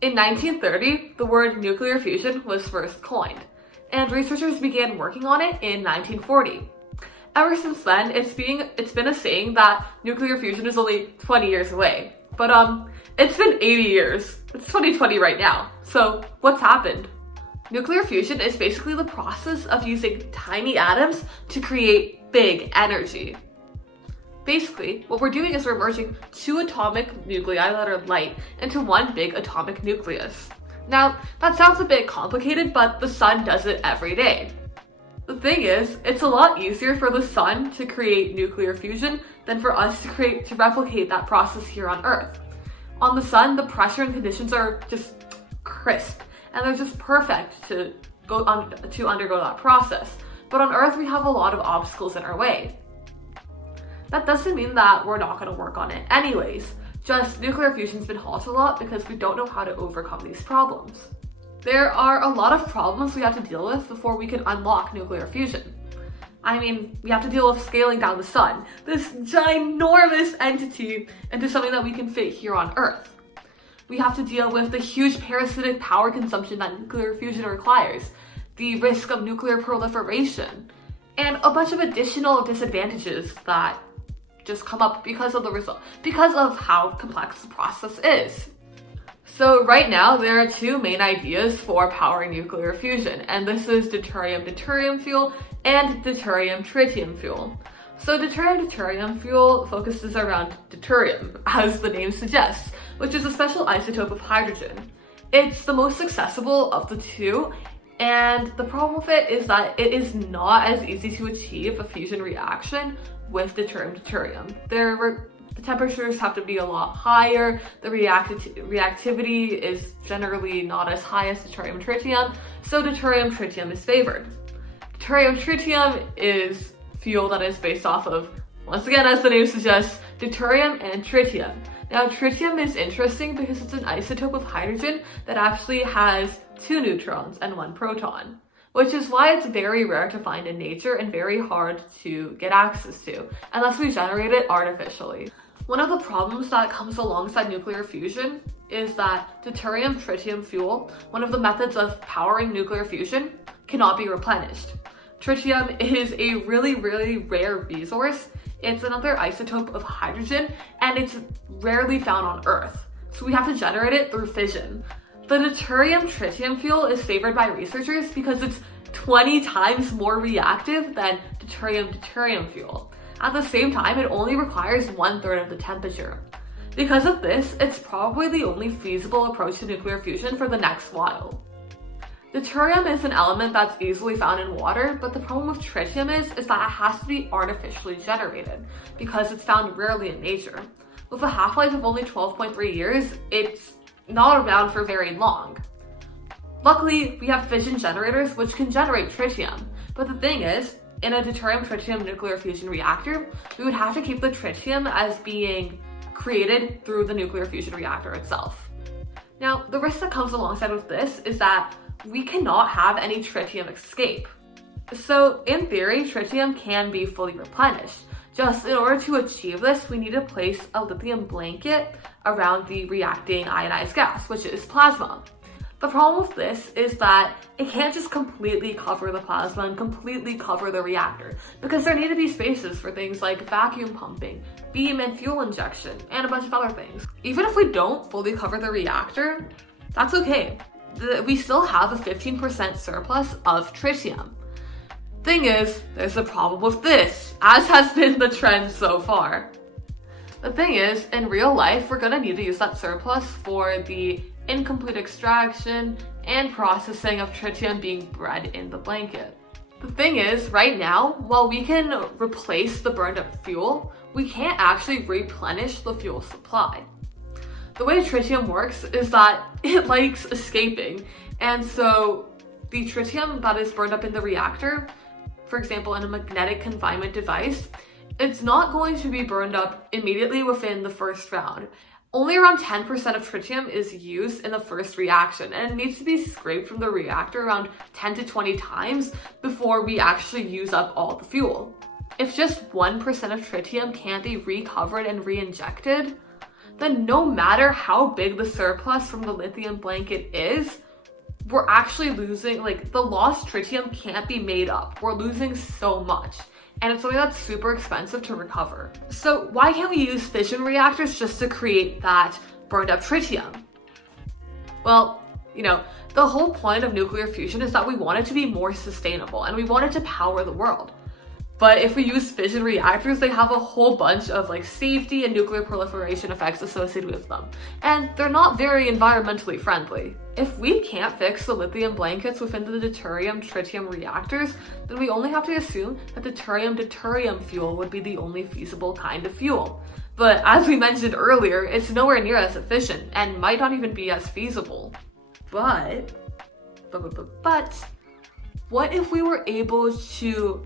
In 1930, the word nuclear fusion was first coined, and researchers began working on it in 1940. Ever since then, it's been a saying that nuclear fusion is only 20 years away. But it's been 80 years. It's 2020 right now. So what's happened? Nuclear fusion is basically the process of using tiny atoms to create big energy. Basically, what we're doing is we're merging two atomic nuclei that are light into one big atomic nucleus. Now, that sounds a bit complicated, but the sun does it every day. The thing is, it's a lot easier for the sun to create nuclear fusion than for us to replicate that process here on Earth. On the sun, the pressure and conditions are just crisp, and they're just perfect to undergo that process. But on Earth, we have a lot of obstacles in our way. That doesn't mean that we're not going to work on it anyways. Just nuclear fusion's been halted a lot because we don't know how to overcome these problems. There are a lot of problems we have to deal with before we can unlock nuclear fusion. I mean, we have to deal with scaling down the sun, this ginormous entity, into something that we can fit here on Earth. We have to deal with the huge parasitic power consumption that nuclear fusion requires, the risk of nuclear proliferation, and a bunch of additional disadvantages that just come up because of how complex the process is. So right now, there are two main ideas for powering nuclear fusion, and this is deuterium fuel and Tritium fuel. So deuterium fuel focuses around deuterium, as the name suggests, which is a special isotope of hydrogen. It's the most accessible of the two, and the problem with it is that it is not as easy to achieve a fusion reaction with deuterium. The temperatures have to be a lot higher, the reactivity is generally not as high as deuterium-tritium, so deuterium-tritium is favored. Deuterium-tritium is fuel that is based off of, once again as the name suggests, deuterium and tritium. Now tritium is interesting because it's an isotope of hydrogen that actually has 2 neutrons and 1 proton, which is why it's very rare to find in nature and very hard to get access to, unless we generate it artificially. One of the problems that comes alongside nuclear fusion is that deuterium-tritium fuel, one of the methods of powering nuclear fusion, cannot be replenished. Tritium is a really, really rare resource. It's another isotope of hydrogen, and it's rarely found on Earth, so we have to generate it through fission. The deuterium-tritium fuel is favored by researchers because it's 20 times more reactive than deuterium-deuterium fuel. At the same time, it only requires 1/3 of the temperature. Because of this, it's probably the only feasible approach to nuclear fusion for the next while. Deuterium is an element that's easily found in water, but the problem with tritium is that it has to be artificially generated because it's found rarely in nature. With a half-life of only 12.3 years, it's not around for very long. Luckily, we have fission generators which can generate tritium, but the thing is, in a deuterium-tritium nuclear fusion reactor, we would have to keep the tritium as being created through the nuclear fusion reactor itself. Now, the risk that comes alongside with this is that we cannot have any tritium escape. So, in theory, tritium can be fully replenished. Just in order to achieve this, we need to place a lithium blanket around the reacting ionized gas, which is plasma. The problem with this is that it can't just completely cover the plasma and completely cover the reactor, because there need to be spaces for things like vacuum pumping, beam and fuel injection, and a bunch of other things. Even if we don't fully cover the reactor, that's okay. We still have a 15% surplus of tritium. Thing is, there's a problem with this, as has been the trend so far. The thing is, in real life, we're gonna need to use that surplus for the incomplete extraction and processing of tritium being bred in the blanket. The thing is, right now, while we can replace the burned up fuel, we can't actually replenish the fuel supply. The way tritium works is that it likes escaping, and so the tritium that is burned up in the reactor, for example in a magnetic confinement device, it's not going to be burned up immediately within the first round. Only around 10% of tritium is used in the first reaction, and it needs to be scraped from the reactor around 10 to 20 times before we actually use up all the fuel. If just 1% of tritium can't be recovered and re-injected, then no matter how big the surplus from the lithium blanket is, we're actually losing, like, the lost tritium can't be made up. We're losing so much. And it's something that's super expensive to recover. So why can't we use fission reactors just to create that burned up tritium? Well, you know, the whole point of nuclear fusion is that we want it to be more sustainable and we want it to power the world. But if we use fission reactors, they have a whole bunch of like safety and nuclear proliferation effects associated with them. And they're not very environmentally friendly. If we can't fix the lithium blankets within the deuterium-tritium reactors, then we only have to assume that deuterium fuel would be the only feasible kind of fuel. But as we mentioned earlier, it's nowhere near as efficient and might not even be as feasible. But what if we were able to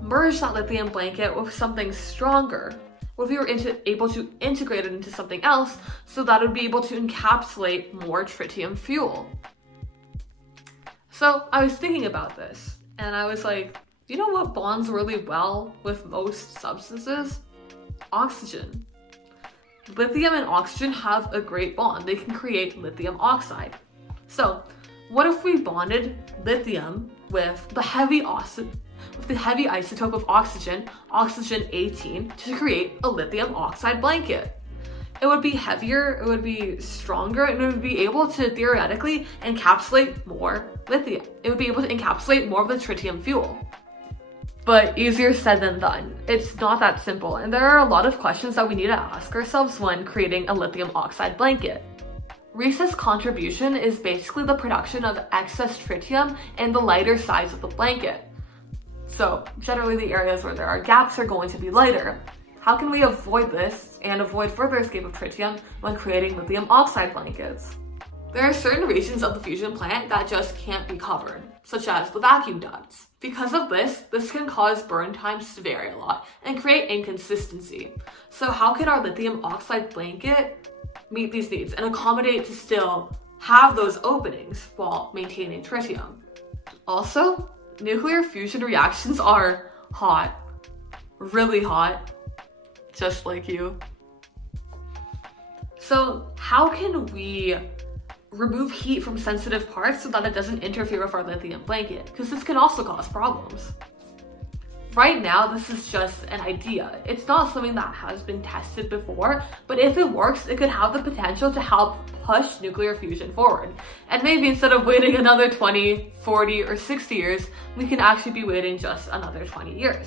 merge that lithium blanket with something stronger? What if we were able to integrate it into something else so that it would be able to encapsulate more tritium fuel? So I was thinking about this and I was like, you know what bonds really well with most substances? Oxygen. Lithium and oxygen have a great bond. They can create lithium oxide. So what if we bonded lithium with the heavy isotope of oxygen, oxygen 18, to create a lithium oxide blanket? It would be heavier, it would be stronger, and it would be able to theoretically encapsulate more lithium. It would be able to encapsulate more of the tritium fuel. But easier said than done. It's not that simple, and there are a lot of questions that we need to ask ourselves when creating a lithium oxide blanket. Rhesus contribution is basically the production of excess tritium in the lighter size of the blanket. So generally the areas where there are gaps are going to be lighter. How can we avoid this and avoid further escape of tritium when creating lithium oxide blankets? There are certain regions of the fusion plant that just can't be covered, such as the vacuum ducts. Because of this can cause burn times to vary a lot and create inconsistency. So how can our lithium oxide blanket meet these needs and accommodate to still have those openings while maintaining tritium? Also, nuclear fusion reactions are hot, really hot, just like you. So how can we remove heat from sensitive parts so that it doesn't interfere with our lithium blanket? Because this can also cause problems. Right now, this is just an idea. It's not something that has been tested before, but if it works, it could have the potential to help push nuclear fusion forward. And maybe instead of waiting another 20, 40, or 60 years, we can actually be waiting just another 20 years.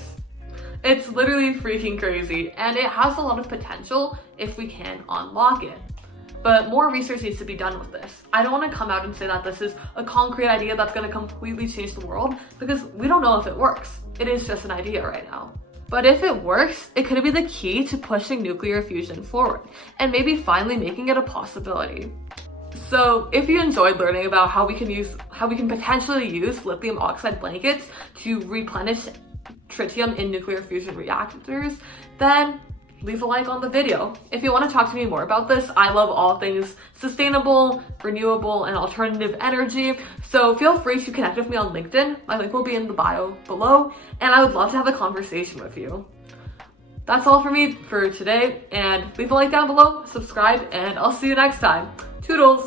It's literally freaking crazy, and it has a lot of potential if we can unlock it. But more research needs to be done with this. I don't want to come out and say that this is a concrete idea that's going to completely change the world, because we don't know if it works. It is just an idea right now. But if it works, it could be the key to pushing nuclear fusion forward, and maybe finally making it a possibility. So if you enjoyed learning about how we can potentially use lithium oxide blankets to replenish tritium in nuclear fusion reactors, then leave a like on the video. If you want to talk to me more about this, I love all things sustainable, renewable, and alternative energy, so feel free to connect with me on LinkedIn. My link will be in the bio below, and I would love to have a conversation with you. That's all for me for today, and leave a like down below, subscribe, and I'll see you next time. Toodles!